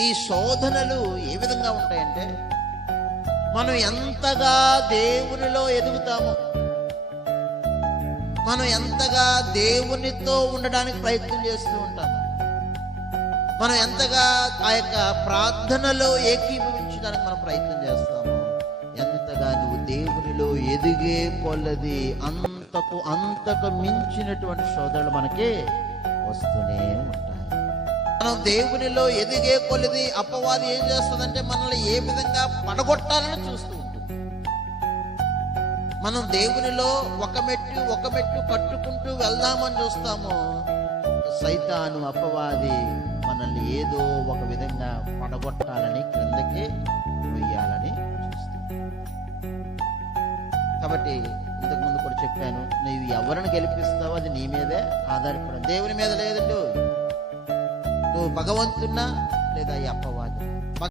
ఈ శోధనలు ఏ విధంగా ఉంటాయంటే, మనం ఎంతగా దేవునిలో ఎదుగుతామో, మనం ఎంతగా దేవునితో ఉండడానికి ప్రయత్నం చేస్తూ ఉంటాము, మనం ఎంతగా ఆ యొక్క ప్రార్థనలో ఏకీభవించడానికి మనం ప్రయత్నం చేస్తాము, ఎంతగా నువ్వు దేవునిలో ఎదిగే కొలది అంతకు మించినటువంటి శోధనలు మనకి వస్తూనే ఉంటాయి. మనం దేవునిలో ఎదిగే కొలది అపవాది ఏం చేస్తుందంటే, మనల్ని ఏ విధంగా పడగొట్టాలని చూస్తూ ఉంటుంది. మనం దేవునిలో ఒక మెట్టు కట్టుకుంటూ వెళ్దామని చూస్తాము, సైతాను అపవాది మనల్ని ఏదో ఒక విధంగా పడగొట్టాలని, క్రిందకి వెయ్యాలని చూస్తాం. కాబట్టి ఇంతకుముందు కూడా చెప్పాను, నీవు ఎవరిని గెలిపిస్తావో అది నీ మీదే ఆధారపడదు, దేవుని మీద లేదండి. నువ్వు భగవంతున్నా లేదా ఈ అపవాది.